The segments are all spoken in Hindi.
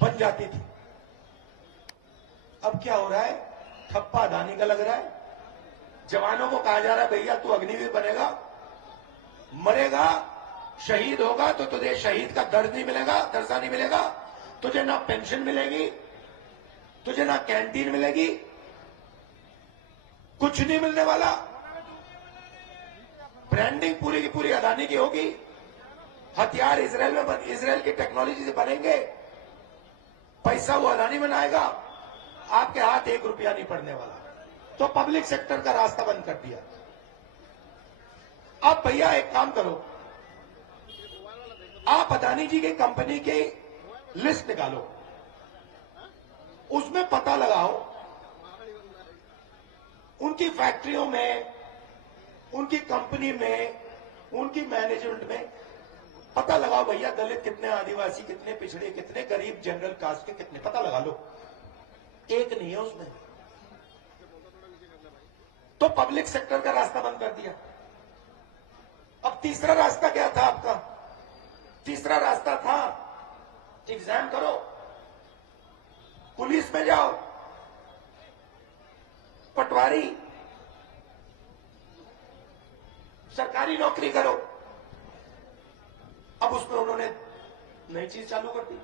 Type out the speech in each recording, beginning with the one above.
बन जाती थी। अब क्या हो रहा है, ठप्पा अदानी का लग रहा है। जवानों को कहा जा रहा है भैया तू अग्निवीर बनेगा, मरेगा, शहीद होगा तो तुझे शहीद का दर्द नहीं मिलेगा, दर्जा नहीं मिलेगा, तुझे ना पेंशन मिलेगी, तुझे ना कैंटीन मिलेगी, कुछ नहीं मिलने वाला। ब्रांडिंग पूरी की पूरी अदानी की होगी, हथियार इजराइल की टेक्नोलॉजी से बनेंगे, पैसा वो अदानी बनाएगा, आपके हाथ 1 रुपया नहीं पड़ने वाला। तो पब्लिक सेक्टर का रास्ता बंद कर दिया। अब भैया एक काम करो, आप अदानी जी की कंपनी की लिस्ट निकालो, उसमें पता लगाओ उनकी फैक्ट्रियों में, उनकी कंपनी में, उनकी मैनेजमेंट में पता लगाओ भैया दलित कितने, आदिवासी कितने, पिछड़े कितने, गरीब जनरल कास्ट के कितने, पता लगा लो। एक नहीं है उसमें। तो पब्लिक सेक्टर का रास्ता बंद कर दिया। अब तीसरा रास्ता क्या था आपका? तीसरा रास्ता था एग्जाम करो, पुलिस में जाओ, पटवारी, सरकारी नौकरी करो। अब उसमें उन्होंने नई चीज चालू कर दी।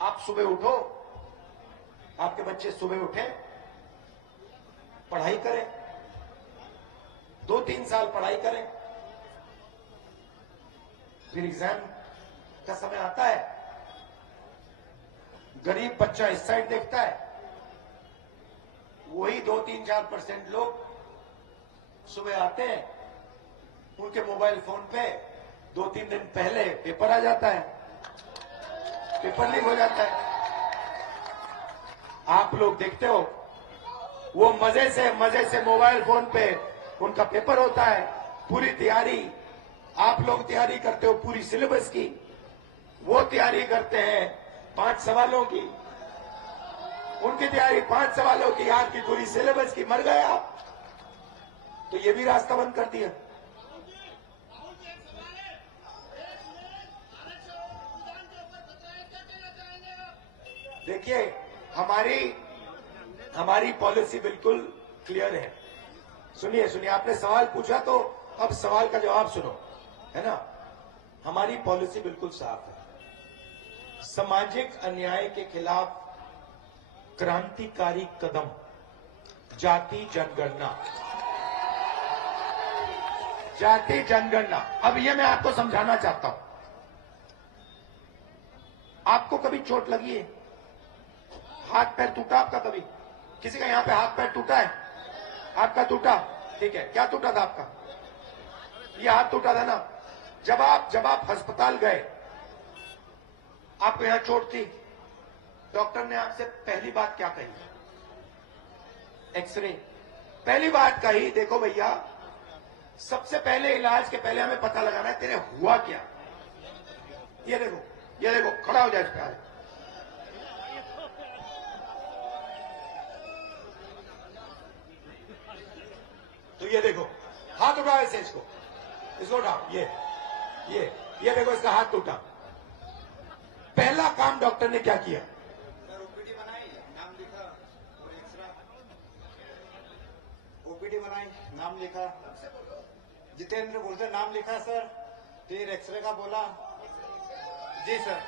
आप सुबह उठो, आपके बच्चे सुबह उठे, पढ़ाई करें, 2-3 साल पढ़ाई करें, फिर एग्जाम का समय आता है, गरीब बच्चा इस साइड देखता है, वही 2-3-4% लोग सुबह आते हैं, उनके मोबाइल फोन पे 2-3 दिन पहले पेपर आ जाता है, पेपर लीक हो जाता है। आप लोग देखते हो, वो मजे से मोबाइल फोन पे उनका पेपर होता है, पूरी तैयारी। आप लोग तैयारी करते हो पूरी सिलेबस की, वो तैयारी करते हैं 5 सवालों की, उनकी तैयारी 5 सवालों की, आपकी पूरी सिलेबस की, मर गए आप। तो ये भी रास्ता बंद कर दिया। देखिए हमारी पॉलिसी बिल्कुल क्लियर है। सुनिए, आपने सवाल पूछा तो अब सवाल का जवाब सुनो, है ना। हमारी पॉलिसी बिल्कुल साफ है। सामाजिक अन्याय के खिलाफ क्रांतिकारी कदम, जाति जनगणना, जाति जनगणना। अब ये मैं आपको समझाना चाहता हूं। आपको कभी चोट लगी है? हाथ पैर टूटा आपका कभी? किसी का यहां पे हाथ पैर टूटा है? आपका टूटा? ठीक है, क्या टूटा था आपका? ये हाथ टूटा था ना। जब आप अस्पताल गए, आपको यहां चोट थी, डॉक्टर ने आपसे पहली बात क्या कही? एक्सरे। पहली बात कही, देखो भैया, सबसे पहले इलाज के पहले हमें पता लगाना है तेरे हुआ क्या। ये देखो, खड़ा हो जाए इस पे। तो ये देखो, हाथ उठाओ ऐसे, इसको उठाओ, ये देखो, इसका हाथ टूटा। पहला काम डॉक्टर ने क्या किया? ओपीडी बनाई, नाम लिखा और एक्सरा। ओपीडी बनाई, नाम लिखा, जितेंद्र बोलते नाम लिखा सर। फिर एक्सरे का बोला, जी सर।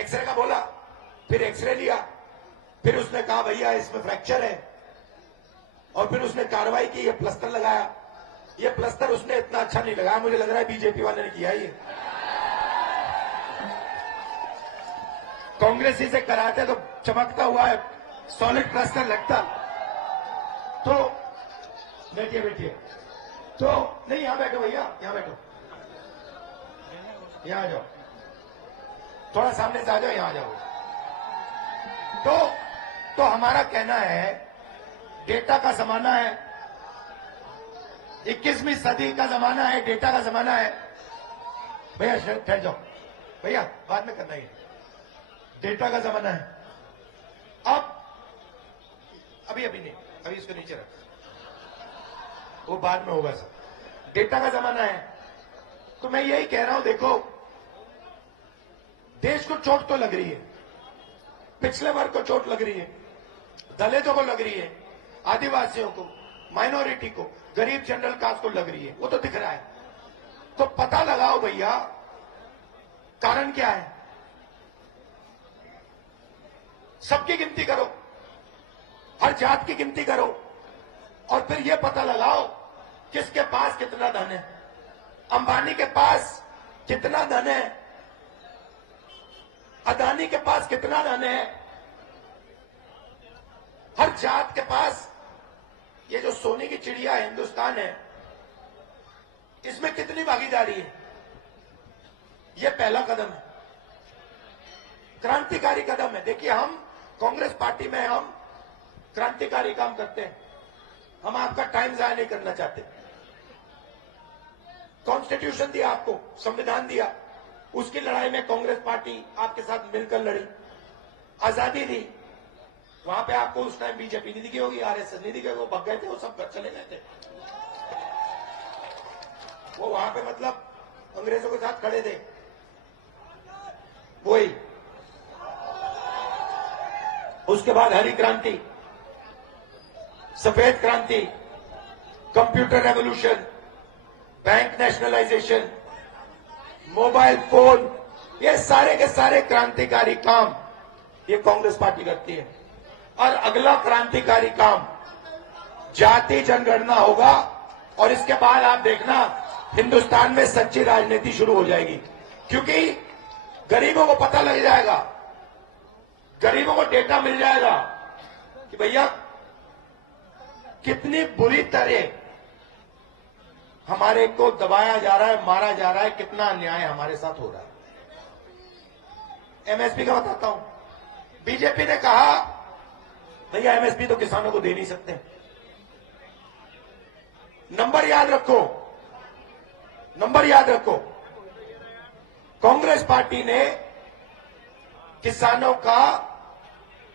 एक्सरे का बोला, फिर एक्सरे लिया, फिर उसने कहा भैया इसमें फ्रैक्चर है, और फिर उसने कार्रवाई की, ये प्लस्तर लगाया। ये प्लस्तर उसने इतना अच्छा नहीं लगाया, मुझे लग रहा है बीजेपी वाले ने किया। ये कांग्रेसी से कराते तो चमकता हुआ है सॉलिड प्लस्तर लगता। तो बैठिए, तो नहीं, यहां बैठो भैया, यहां बैठो, यहां आ जाओ, थोड़ा सामने से आ जाओ, यहां आ जाओ। तो हमारा कहना है, डेटा का जमाना है, 21वीं सदी का जमाना है, डेटा का जमाना है। भैया ठहर जाओ भैया, बाद में करना ही है, डेटा का जमाना है। अभी नहीं, अभी इसको नीचे रख, वो बाद में होगा सर। डेटा का जमाना है, तो मैं यही कह रहा हूं, देखो देश को चोट तो लग रही है, पिछले वर्ग को चोट लग रही है, दलितों को लग रही है, आदिवासियों को, माइनॉरिटी को, गरीब जनरल कास्ट को लग रही है, वो तो दिख रहा है। तो पता लगाओ भैया कारण क्या है। सबकी गिनती करो, हर जात की गिनती करो और फिर यह पता लगाओ किसके पास कितना धन है। अंबानी के पास कितना धन है, अदानी के पास कितना धन है, हर जात के पास। ये जो सोने की चिड़िया हिंदुस्तान है, इसमें कितनी भागीदारी है। यह पहला कदम है, क्रांतिकारी कदम है। देखिए, हम कांग्रेस पार्टी में हम क्रांतिकारी काम करते हैं, हम आपका टाइम जाया नहीं करना चाहते। कॉन्स्टिट्यूशन दिया आपको, संविधान दिया, उसकी लड़ाई में कांग्रेस पार्टी आपके साथ मिलकर लड़ी, आजादी दी। वहां पे आपको उस टाइम बीजेपी नहीं दिखी होगी, आरएसएस नहीं दिखे, वो भग गए थे, वो सब घर चले गए थे। वो वहां पे मतलब अंग्रेजों के साथ खड़े थे। वही उसके बाद हरी क्रांति, सफेद क्रांति, computer revolution, bank nationalisation, mobile phone, ये सारे के सारे क्रांतिकारी काम ये कांग्रेस पार्टी करती है। और अगला क्रांतिकारी काम जाति जनगणना होगा और इसके बाद आप देखना हिंदुस्तान में सच्ची राजनीति शुरू हो जाएगी, क्योंकि गरीबों को पता लग जाएगा, गरीबों को डेटा मिल जाएगा कि भैया कितनी बुरी तरह हमारे को दबाया जा रहा है, मारा जा रहा है, कितना अन्याय हमारे साथ हो रहा है। एमएसपी का बताता हूं। बीजेपी ने कहा भैया एमएसपी तो किसानों को दे नहीं सकते। नंबर याद रखो, नंबर याद रखो, कांग्रेस पार्टी ने किसानों का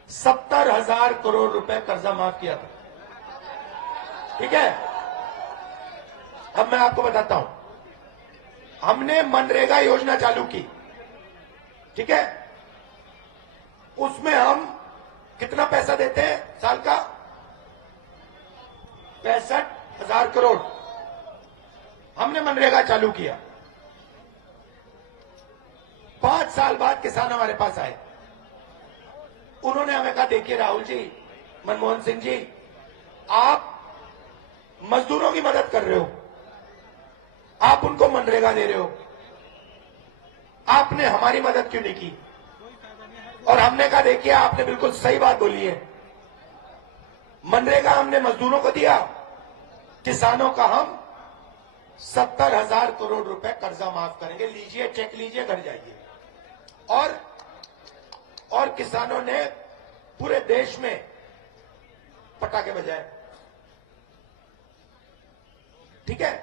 70,000 करोड़ रुपए कर्जा माफ किया था। ठीक है, अब मैं आपको बताता हूं, हमने मनरेगा योजना चालू की। ठीक है, उसमें हम कितना पैसा देते हैं साल का? 65,000 करोड़ हमने मनरेगा चालू किया। 5 साल बाद किसान हमारे पास आए, उन्होंने हमें कहा देखिए राहुल जी, मनमोहन सिंह जी, आप मजदूरों की मदद कर रहे हो, आप उनको मनरेगा दे रहे हो, आपने हमारी मदद क्यों नहीं की? और हमने कहा देखिए आपने बिल्कुल सही बात बोली है, मनरेगा हमने मजदूरों को दिया, किसानों का हम 70,000 करोड़ रुपए कर्जा माफ करेंगे, लीजिए चेक लीजिए, घर जाइए। और किसानों ने पूरे देश में पटाखे बजाए। ठीक है,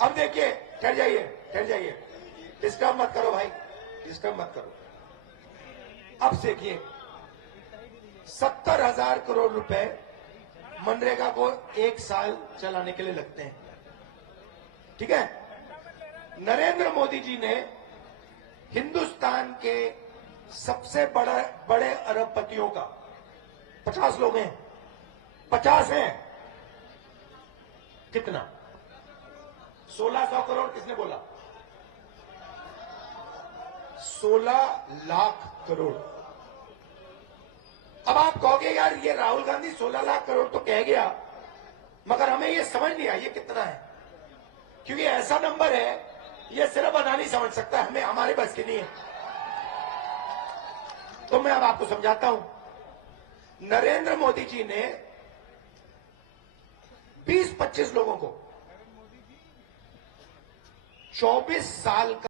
अब देखिए, ठहर जाइए, ठहर जाइए, डिस्टर्ब मत करो भाई, डिस्टर्ब मत करो। अब देखिए 70,000 करोड़ रुपए मनरेगा को 1 साल चलाने के लिए लगते हैं। ठीक है, नरेंद्र मोदी जी ने हिंदुस्तान के सबसे बड़े अरबपतियों का, 50 लोग हैं, 50 हैं, कितना? 1600 करोड़ किसने बोला? 16 लाख करोड़। अब आप कहोगे यार ये राहुल गांधी 16 लाख करोड़ तो कह गया, मगर हमें ये समझ नहीं आया ये कितना है, क्योंकि ऐसा नंबर है ये सिर्फ अदानी समझ सकता है, हमें हमारे बस की नहीं है। तो मैं अब आपको समझाता हूं। नरेंद्र मोदी जी ने 20-25 लोगों को 24 साल का